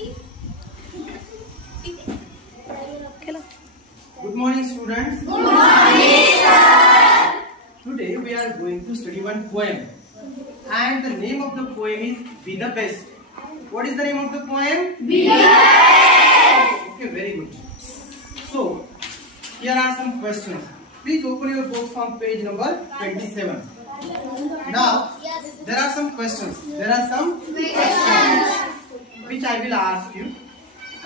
Good morning, students. Good morning, sir. Today we are going to study one poem, and the name of the poem is "Be the Best." What is the name of the poem? Be the Best. Okay, very good. So, here are some questions. Please open your books on page number 27. Now, there are some questions. Which I will ask you,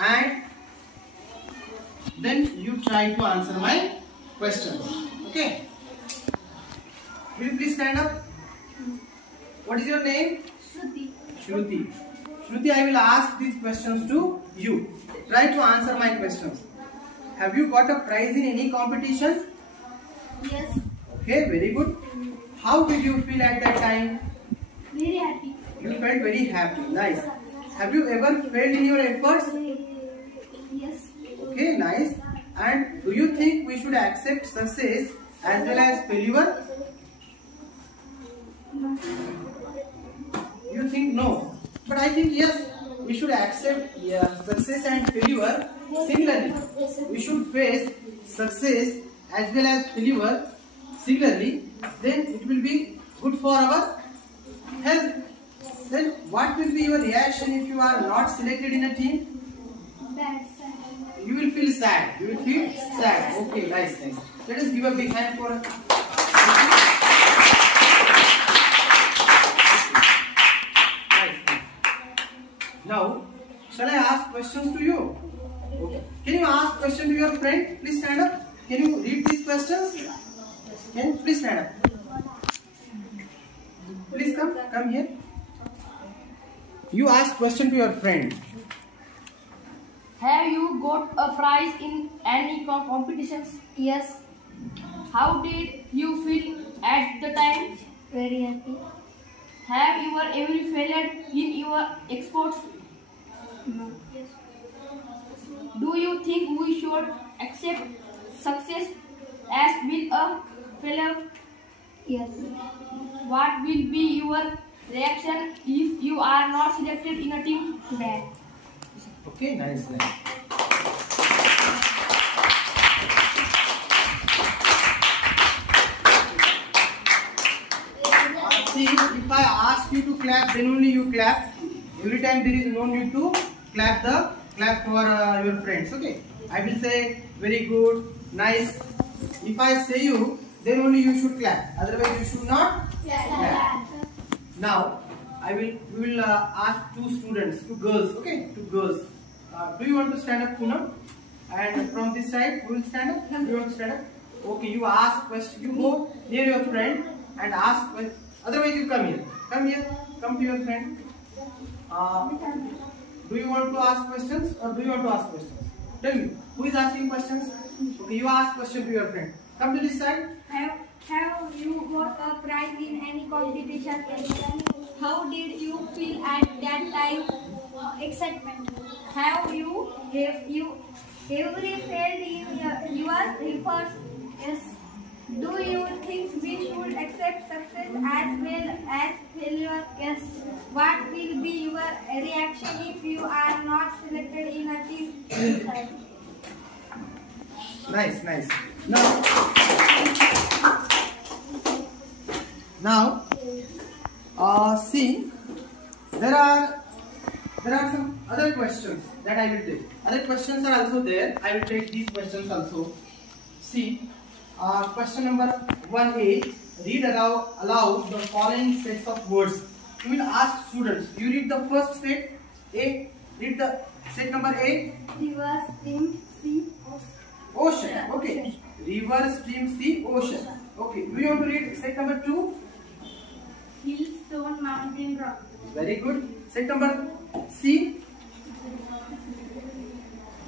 and then you try to answer my questions. Okay? Will you please stand up? What is your name? Shruti. Shruti, I will ask these questions to you. Try to answer my questions. Have you got a prize in any competition? Yes. Okay, very good. How did you feel at that time? Very happy. You felt very happy. Nice. Have you ever failed in your efforts? Yes. Okay, nice. And do you think we should accept success as well as failure? No. You think no. But I think yes, we should accept success and failure similarly. We should face success as well as failure similarly. Then it will be good for our health. Then what will be your reaction if you are not selected in a team? Bad, sad. You will feel sad. Okay, nice. Let us give a big hand for nice. Now, shall I ask questions to you? Okay. Can you ask question to your friend? Please stand up. Can you read these questions? Can you please stand up? Please come here. You ask question to your friend. Have you got a prize in any competitions? Yes. How did you feel at the time? Very happy. Have you ever failed in your exports? No. Yes. Do you think we should accept success as with a failure? Yes. What will be your reaction if you are not selected in a team? Bad. Okay, nice. See, if I ask you to clap, then only you clap. Every time there is no need to clap for your friends. Okay, I will say very good, nice. If I say you, then only you should clap. Otherwise, you should not clap. Now, we will ask two girls. Okay, two girls. Do you want to stand up, Poonam? And from this side, who will stand up? Do you want to stand up? Okay, you ask question. You go near your friend and ask question. Otherwise, you come here. Come to your friend. Do you want to ask questions or do you want to ask questions? Tell me, who is asking questions? Okay, you ask question to your friend. Come to this side. Have you got a prize in any competition? How did you feel at that time? Excitement. Have you ever failed in your efforts? Yes. Do you think we should accept success as well as failure? Yes. What will be your reaction if you are not selected in a team? Nice. Now, see, there are some other questions that I will take. Other questions are also there. I will take these questions also. See, question number 1A. Read aloud the following sets of words. You will ask students. You read the first set A. Read the set number A. River, stream, sea, Ocean. Okay. River, stream, sea, ocean. Okay. Do you want to read set number 2? hill, stone, mountain, rock. Very good. Set number C.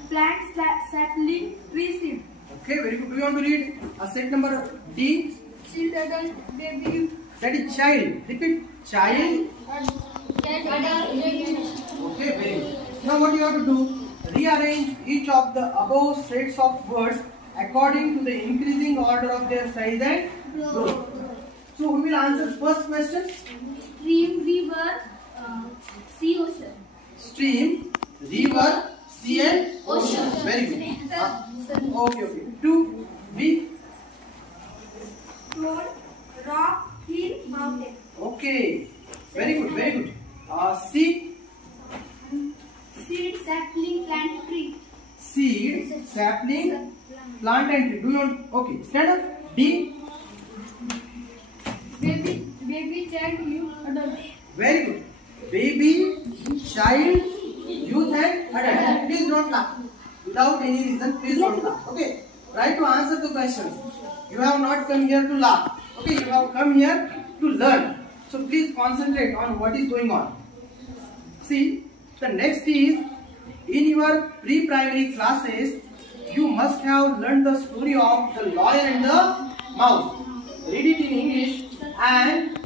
Plant, sapling, tree, seed. Okay, very good. Do you want to read set number D? Children, baby. That is child. Repeat. Child. Adult. Okay, very good. Now what you have to do? Rearrange each of the above sets of words according to the increasing order of their size and growth. So who will answer first question? Stream, river, sea, ocean. Stream, river, sea and ocean. Very good. Okay. 2. B. Road, rock, hill, mountain. Okay. Very good. C. Seed, sapling, plant, tree. Seed, sapling, plant and tree. Do you want? Okay. Stand up. D. Baby, child, youth, adult. Very good. Baby, child, youth and adult. Please don't laugh. Without any reason, please don't laugh. Okay. Try to answer the questions. You have not come here to laugh. Okay. You have come here to learn. So please concentrate on what is going on. See, the next is, in your pre-primary classes, you must have learned the story of the lion and the mouse. Read it in English and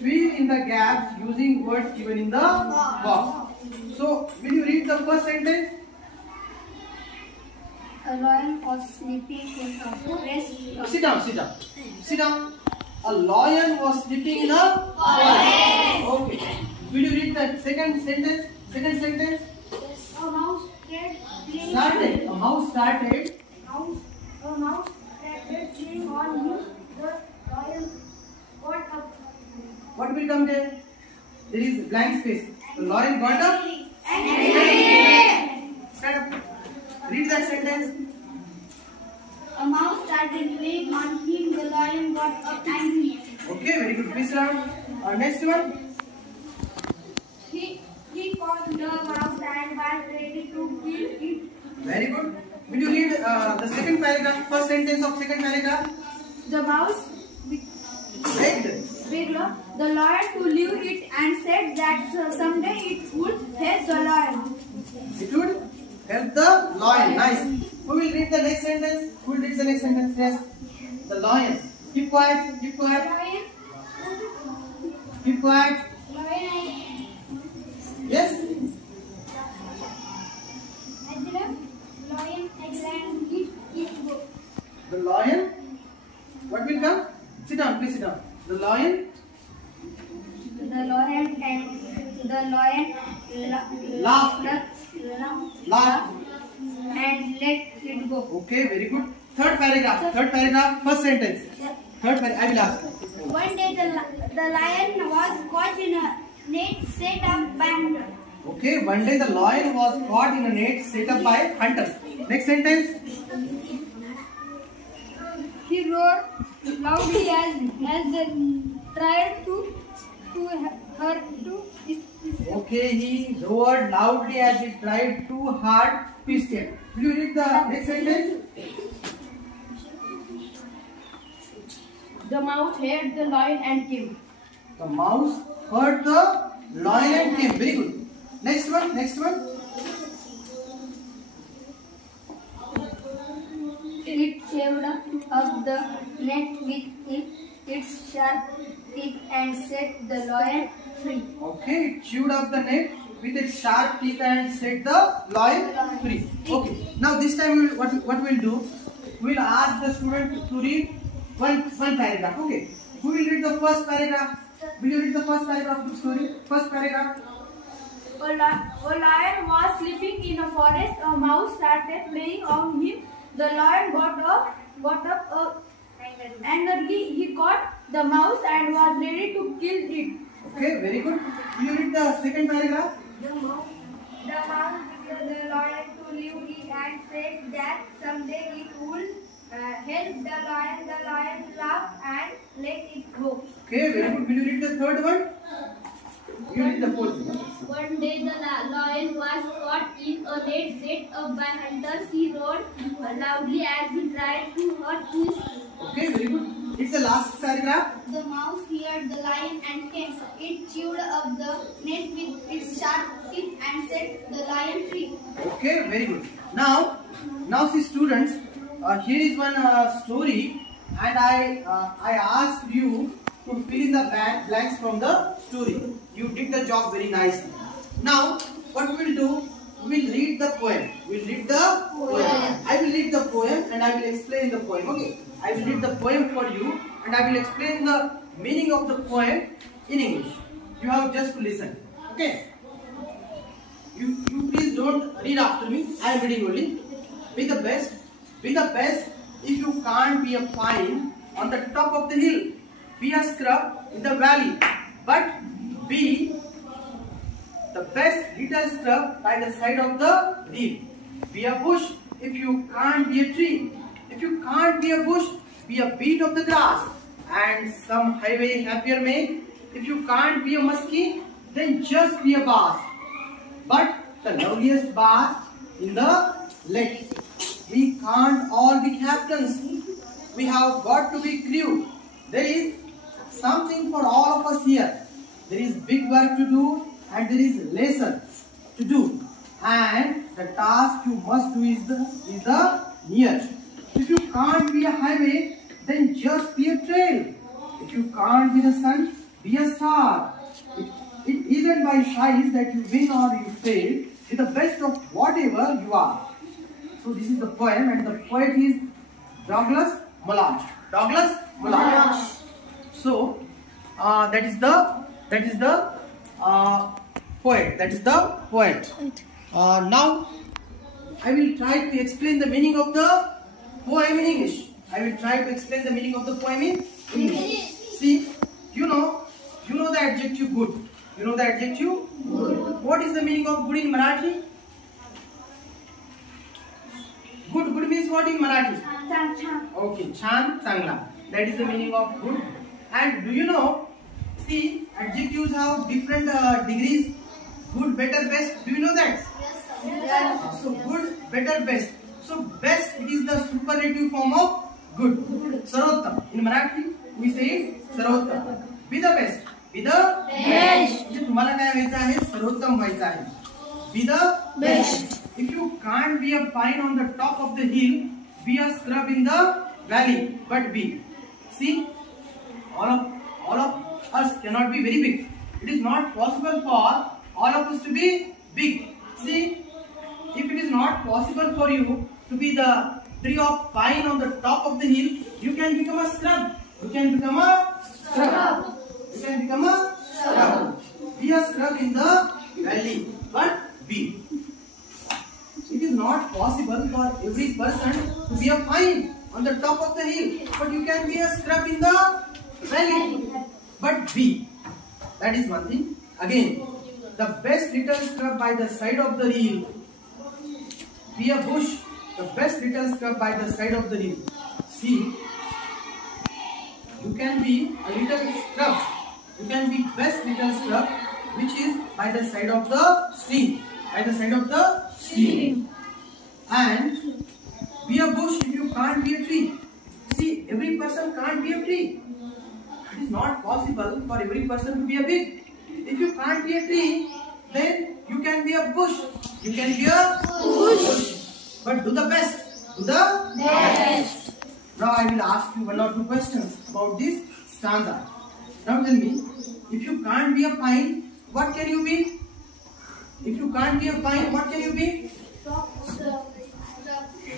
fill in the gaps using words given in the box. So, will you read the first sentence? A lion was sleeping in a forest. Sit down. A lion was sleeping in a forest. Okay. Will you read the second sentence? A mouse Started. A mouse started. A mouse started playing on him. The lion got up. What will come there? There is blank space. The lion got up. Stand up. Read that sentence. A mouse started playing on him. The lion got up angry. Okay, very good. Please round. Next one. He caught the mouse and was ready to kill it. Very good. Will you read the second paragraph, first sentence of second paragraph? The mouse begged the lion to leave it and said that someday it would help the lion. It would help the lion. Nice. Who will read the next sentence? Yes. The lion. Keep quiet. Lion. Yes. Lion and it go. The lion. What will come? Sit down. Please sit down. The lion. Laughed. And let it go. Okay, very good. Third paragraph, first sentence. I will ask. One day the lion was caught in a net set up by hunters. Okay, one day the lion was caught in a net set up by hunters. Next sentence. He roared loudly as they tried to hurt to escape. Okay, he roared loudly as he tried too hard to escape. Will you read the next sentence? The mouse heard the lion and came. The mouse heard the lion and came. Very good. Next one. It shaved up the net with its sharp teeth and set the lion free. Okay, it chewed up the net with its sharp teeth and set the lion free. Okay. Now this time what we'll do? We'll ask the student to read one paragraph. Okay. Who will read the first paragraph? Will you read the first paragraph of the story? First paragraph. A lion was sleeping in a forest. A mouse started playing on him. The lion got up angrily. He caught the mouse and was ready to kill it. Okay, very good. Will you read the second paragraph? The mouse begged the lion to leave it and said that someday it would help the lion. The lion laughed and let it go. Okay, very good. Will you read the third one? You read the fourth one. One day the lion was caught in a net set up by hunters. He roared loudly as he tried to hurt his. Okay, very good. It's the last paragraph. The mouse heard the lion and came. It chewed up the net with its sharp teeth and set the lion free. Okay, very good. Now see students, here is one story, and I asked you to fill in the blanks from the story. You did the job very nicely. Now what we will do? We will read the poem. We will read the poem. I will read the poem and I will explain the poem. Okay. I will read the poem for you and I will explain the meaning of the poem in English. You have just to listen. Okay. You please don't read after me. I am reading only. Be the best. Be the best. If you can't be a pine on the top of the hill, be a scrub in the valley, but be the best little scrub by the side of the hill. Be a bush if you can't be a tree. If you can't be a bush, be a beat of the grass and some highway happier make. If you can't be a muskie, then just be a bass, but the loveliest bass in the lake. We can't all be captains. We have got to be crew. There is something for all of us here. There is big work to do and there is lesson to do. And the task you must do is the near. If you can't be a highway, then just be a trail. If you can't be the sun, be a star. It isn't by size that you win or you fail. Be the best of whatever you are. So this is the poem, and the poet is Douglas Malloch. Douglas Malloch. So that is the poet. That is the poet. Now I will try to explain the meaning of the poem in English. I will try to explain the meaning of the poem in English. See, you know the adjective good. You know the adjective good. What is the meaning of good in Marathi? Good means what in Marathi? Okay, chan, changla. That is the meaning of good. And do you know? See, adjectives have different degrees. Good, better, best. Do you know that? Yes. So good, better, best. So best, it is the superlative form of good. Sarvottam. In Marathi, we say sarvottam. Be the best. Be the best. म्हणजे तुम्हाला काय व्हायचं आहे? सर्वोत्तम व्हायचं आहे. Be the best. If you can't be a pine on the top of the hill, be a scrub in the valley, but be. See, all of us cannot be very big. It is not possible for all of us to be big. See, if it is not possible for you to be the tree of pine on the top of the hill, you can become a scrub. You can become a scrub. You can become a scrub. Be a scrub in the valley, but be. It is not possible for every person to be a pine on the top of the hill, but you can be a scrub in the valley, but be. That is one thing. Again, the best little scrub by the side of the hill. Be a bush. The best little scrub by the side of the hill. See, you can be a little scrub. You can be best little scrub, which is by the side of the stream. By the side of the stream. And be a bush if you can't be a tree. See, every person can't be a tree. It is not possible for every person to be a big. If you can't be a tree, then you can be a bush. You can be a bush. But do the best. Do the best. Now I will ask you one or two questions about this stanza. Now tell me, if you can't be a pine, what can you be? If you can't be a pine, what can you be?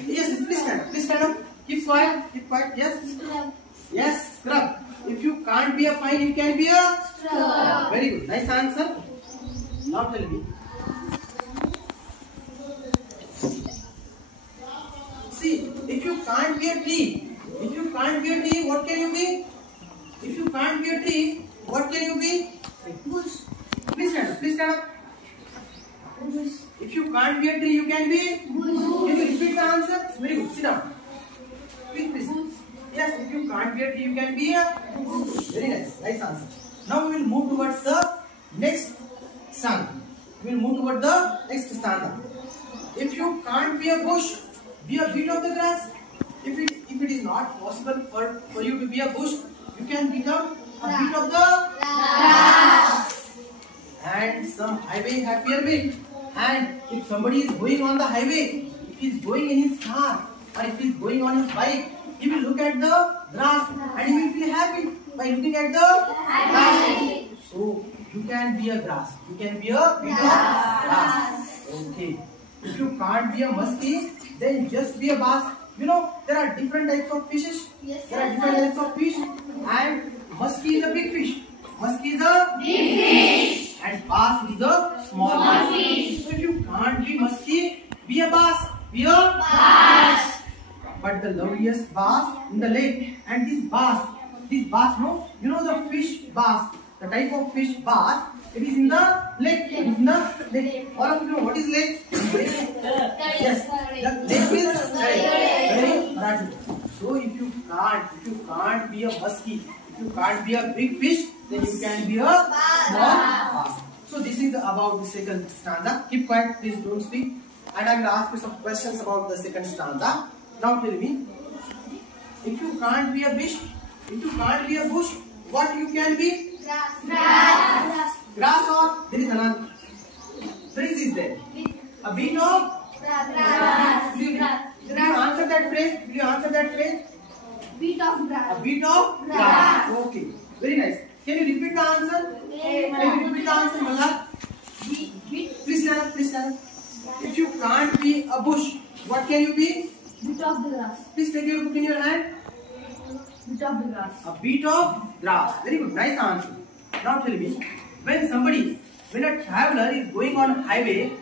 Yes, please stand up. Please stand up. Keep quiet. Keep quiet. Yes. Yes, scrub. If you can't be a pine, you can be a scrub. Very good. Nice answer. Now tell me. See, if you can't be a tree, what can you be? If you can't be a tree, what can you be? Bush. Please stand up. Please stand up. If you can't be a tree, you can be bush. Can you repeat the answer? Very good. Sit down. Please. Yes, if you can't be a tree, you can be a bush. Very nice. Nice answer. Now we will move towards the next stanza. If you can't be a bush, be a bit of the grass. If it is not possible for you to be a bush, you can become a bit of the grass. And some highway happier way. And if somebody is going on the highway, if he is going in his car or if he is going on his bike, he will look at the grass and he will feel happy by looking at the grass. So you can be a grass. You can be a bit of grass. Okay. If you can't be a muskie, then just be a bass. You know, there are different types of fishes. Yes, there are different types of fish. And muskie is a big fish. Muskie is a big fish. And bass is a small fish. So if you can't be muskie, Be a bass. Be a bass. But the loveliest bass in the lake. And this bass, no, you know the fish bass, the type of fish bass. It is in the lake. It is in the lake. All of you know what is lake? Yes. The lake is very large. So if you can't be a muskie, if you can't be a big fish, then you can be a small bass. So this is about the second stanza. Keep quiet, please don't speak. And I will ask you some questions about the second stanza. Now tell me, if you can't be a fish, if you can't be a bush, what you can be? Grass. Grass or there is another phrase is there. A bit of grass. Will you answer that phrase? Will you answer that phrase? Bit of grass. A bit of grass. Okay. Very nice. Can you repeat the answer? Can you repeat the answer, Malak? Please stand up. Please stand up. If you can't be a bush, what can you be? Bit of the grass. Please take your book in your hand. Bit of the grass. A bit of grass. Very good. Nice answer. Now tell me, when a traveler is going on highway,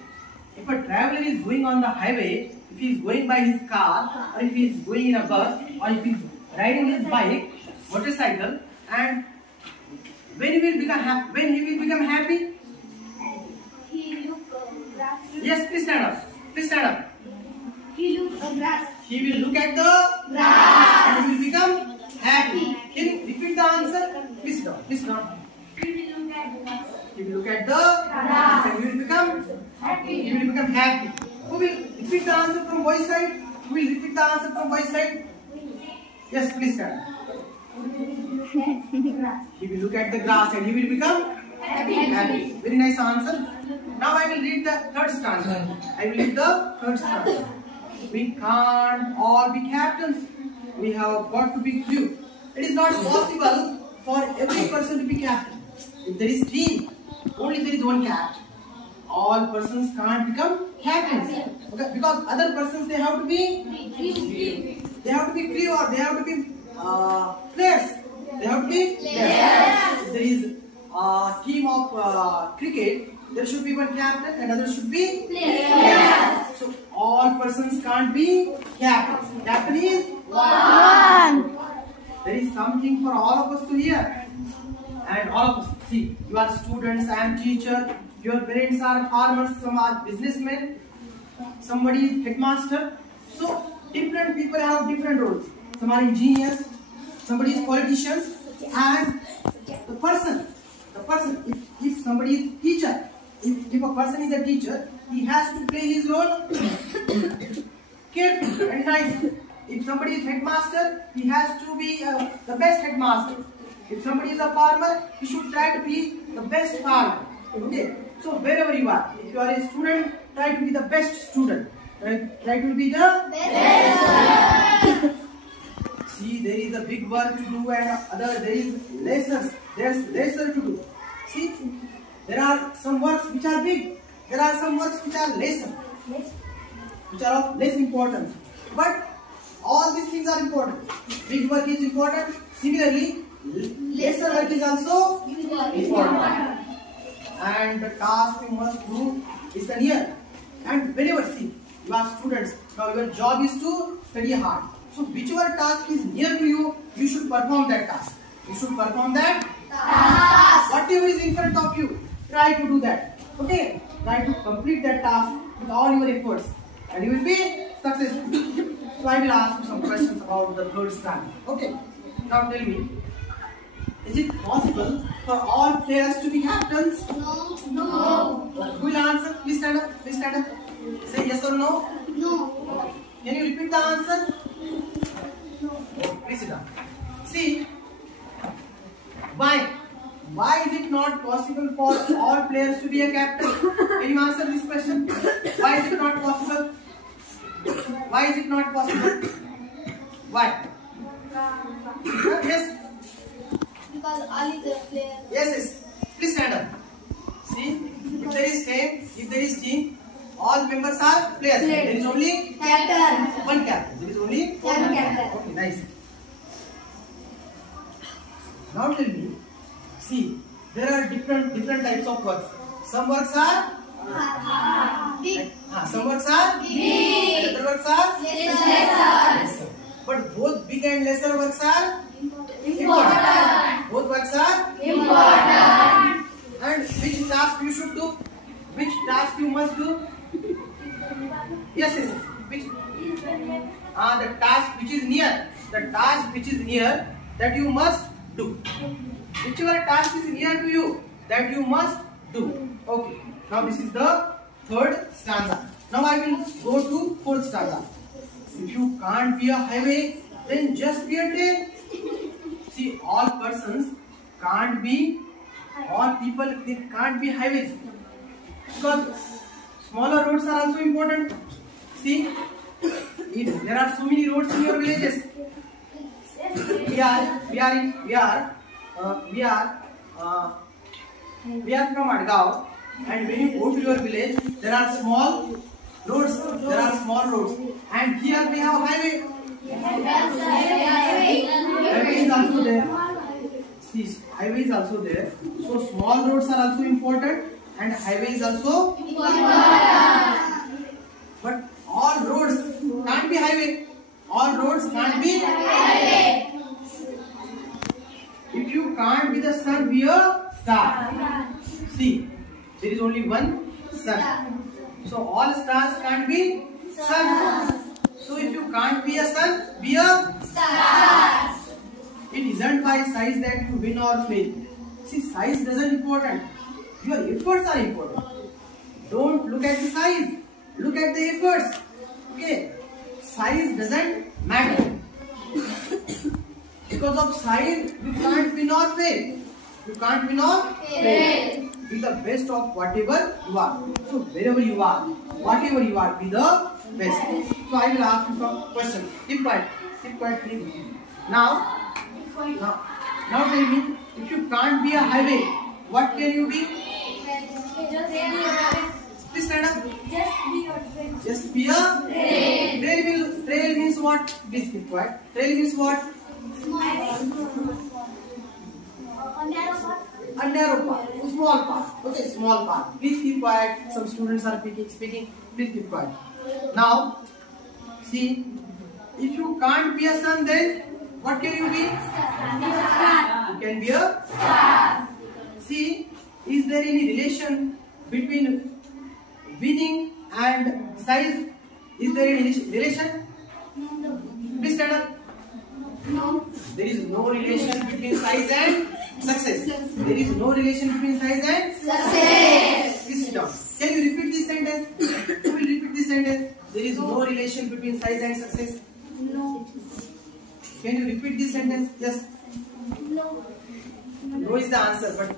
if a traveler is going on the highway, if he is going by his car, or if he is going in a bus, or if he is riding his bike, motorcycle, and when he will become happy? He look grass. Yes, please stand up. Please stand up. He look grass. He will look at the grass and he will become happy. Can you repeat the answer? Please sit down. Please sit down. He will look at the grass. He will look at the grass and he will become Happy. He will become happy. Who will repeat the answer from boys side? Who will repeat the answer from boys side? Yes, please stand. He will look at the grass and he will become happy. Very nice answer. Now I will read the third stanza. We can't all be captains. We have got to be few. It is not possible for every person to be captain. If there is team, only there is one captain. All persons can't become captains. Okay? Because other persons they have to be crew or they have to be players. They have to be players. If there is a team of cricket, there should be one captain and others should be players. So all persons can't be captains. Captain is one. There is something for all of us to hear. And all of us, see, you are students, I am teacher, your parents are farmers, some are businessmen, somebody is headmaster. So different people have different roles. Some are engineers, somebody is politicians, and the person, if somebody is teacher, if a person is a teacher, he has to play his role carefully and nicely. If somebody is headmaster, he has to be the best headmaster. If somebody is a farmer, he should try to be the best farmer. Okay. So wherever you are, if you are a student, try to be the best student. Try to be the best. See, there is a big work to do and there is lessons. There's lesser to do. See, there are some works which are big. There are some works which are lesser, which are of less importance. But all these things are important. Big work is important. Similarly, lesser work is also important. And the task you must do is the near. And whenever, see, you are students, now your job is to study hard. So whichever task is near to you, you should perform that task. You should perform that task. Whatever is in front of you, try to do that. Okay? Try to complete that task with all your efforts. And you will be successful. So I will ask you some questions about the third stanza. Okay? Now tell me, is it possible for all players to be captains? No. Who will answer? Please stand up. Please stand up. Say yes or no. No. Can you repeat the answer? No. Please sit down. See, why? Why is it not possible for all players to be a captain? Can you answer this question? Why is it not possible? Why is it not possible? Why? Yes. Because only the players. Yes. Please stand up. See, if there is team, all members are players. There is only Captain. one captain. There is only One captain. Okay, nice. Now tell me, see, there are different types of works. Some works are Big. Some words are big. Other words are lesser. But both big and lesser words are important. Both words are important. And which task you should do? Which task you must do? Yes. Which? The task which is near. The task which is near that you must do. Whichever task is near to you, that you must do. Okay. Now this is the third stanza. Now I will go to fourth stanza. If you can't be a highway, then just be a train. See, all persons can't be, all people they can't be highways, because smaller roads are also important. See, if there are so many roads in your villages, we are from Adgaon, and when you go to your village, there are small roads. And here we have highway. Highway is also there. See, highway is also there. So small roads are also important, and highway is also important. But all roads can't be highway. All roads can't be highway. If you can't be the sun, be a star. See, there is only one sun. So all stars can't be sun. So if you can't be a sun, be a star. It isn't by size that you win or fail. See, size doesn't important. Your efforts are important. Don't look at the size. Look at the efforts. Okay. Size doesn't matter. Because of size, you can't win or fail. You can't win or fail. Be the best of whatever you are. So wherever you are, whatever you are, be the best. So I will ask you some questions. Keep quiet. Keep quiet, please. Now tell me, if you can't be a highway, what can you be? Please stand up. Just be a train. Trail means what? Please keep quiet. Trail means what? A narrow part. Small part. Okay, small part. Please keep quiet. Some students are speaking. Please keep quiet. Now, see, if you can't be a sun, then what can you be? You can be a star. See, is there any relation between winning and size? Is there any relation? Please stand up. No. There is no relation between size and success. There is no relation between size and success. Please sit down. Can you repeat this sentence? Who will repeat this sentence? There is no relation between size and success. No. Can you repeat this sentence? Yes. No. No is the answer, but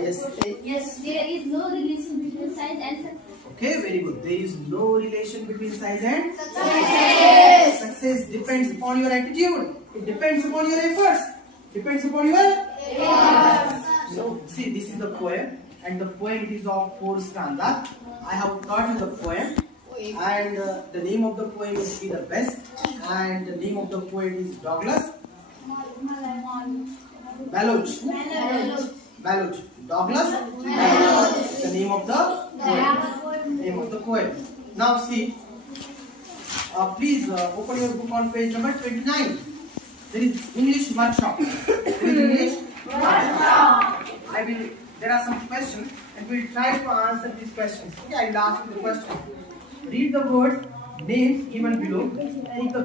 yes. Yes, there is no relation between size and success. Okay, very good. There is no relation between size and Success. Success depends upon your attitude. It depends upon your efforts. Depends upon your efforts. So, see, this is the poem, and the poem is of 4 stanzas. I have taught you the poem, and the name of the poem is Be the Best, and the name of the poet is Douglas Baloch. Douglas Baloch. The name of the poem. Now see, please open your book on page number 29. There is English workshop. There are some questions, and we will try to answer these questions. Okay, I will ask you the question. Read the words, names given below. Put the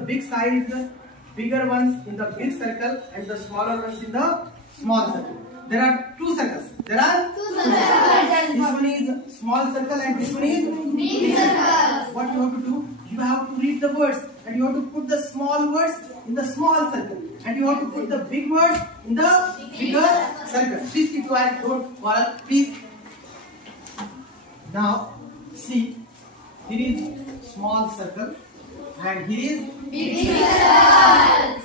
bigger ones in the big circle and the smaller ones in the small circle. There are 2 circles. This one is small circle and this one is big circle. What you have to do? You have to read the words, and you have to put the small words in the small circle, and you have to put the big words in the bigger circle. Please keep quiet. Don't quarrel, please. Now, see, here is small circle and here is big circle.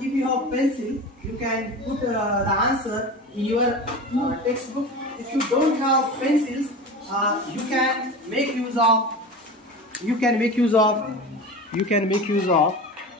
If you have pencil, you can put the answer in your textbook. If you don't have pencils, you can make use of